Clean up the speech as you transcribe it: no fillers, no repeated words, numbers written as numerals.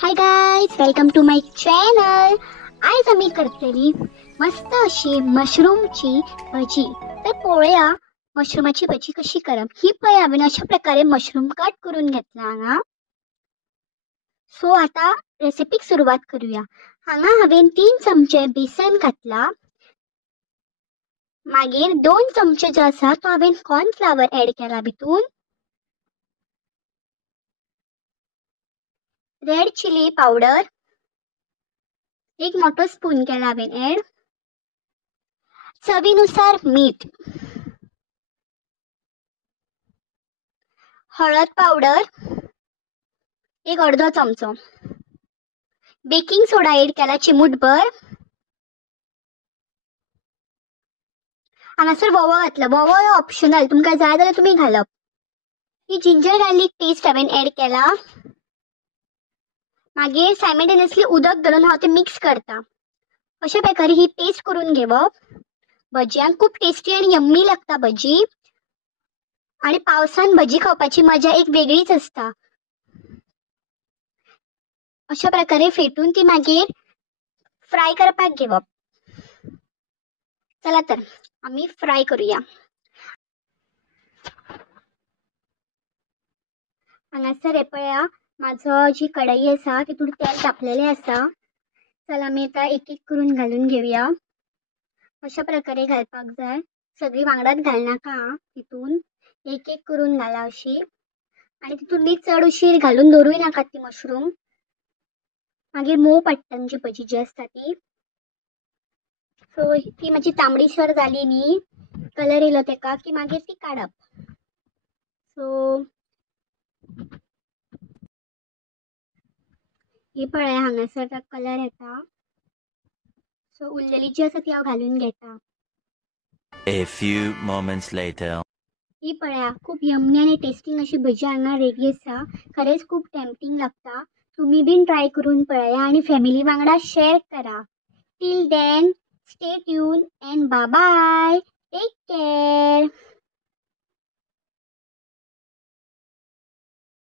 High guys, welcome to my channel. आज आम्ही करतली मस्त अशी मशरूमची भजी. तर पोळ्या मशरूमाची भजी कशी करप ही पळय. हांवें अशा प्रकारे मशरूम कट करून घेतला हांगा. सो आता रेसिपीक सुरुवात करूया. हांगा हांवें 3 चमचे बेसन घातला. मागीर 2 चमचे जो आसा तो हांवें कॉर्नफ्लावर ऍड केला भितून. रेड चिली पावडर 1 मोठो स्पून केला हांवें ऍड. चवीनुसार मीठ, हळद पावडर 1 अर्धो चमचो, बेकिंग सोडा ऍड केला चिमूटभर. हांगासर वोवो घातला. वोवो हो ऑप्शनल, तुमकां जाय जाल्यार तुमी घालप. ही जिंजर गार्लिक पेस्ट हांवें ऍड केला. मागीर सायमल्टेनियसली उदक घालून हांव ते मिक्स करता. अशा प्रकारे ही पेस्ट करून घेवप. भजयांक खूप टेस्टी आणि यम्मी लागता भजी. आणि पावसान भजी खावपाची मजा एक वेगळीच असता. अशा प्रकारे फेटून ती मागीर फ्राय करपाक घेवप. चला तर आम्ही फ्राय करूया. हांगासर हे पळया, माझो जी कढई आसा तितून तेल तापलेले आसा. चला आमी आता एक एक करून घालून घेऊया. अशा प्रकारे घालपाक जाय. सगळी वांगडात घालनाका. तितून एक एक करून घाला अशी. आणि तितून नी चड उशीर घालून दवरूय नाका ती मशरूम. मागीर मोव पडटा तुमची भजी जी असता ती. सो ती मातशी तांबडीसर जाली न्ही, कलर येयलो तेका की मागीर ती काडप. सो ही पळय, हांगासर कलर येता. सो उरलेली जी आसा ती हांव घालून घेता. A few moments later. ही पळया, खूप यम्मी आणि टेस्टिंग अशी भजी हांगा रेडी आसा. खरेंच खूप टेम्पटिंग लागता. तुम्ही बीन ट्राय करून पळया आणि फॅमिली वांगडा शेअर करा. Till then stay tuned and bye bye. Take care.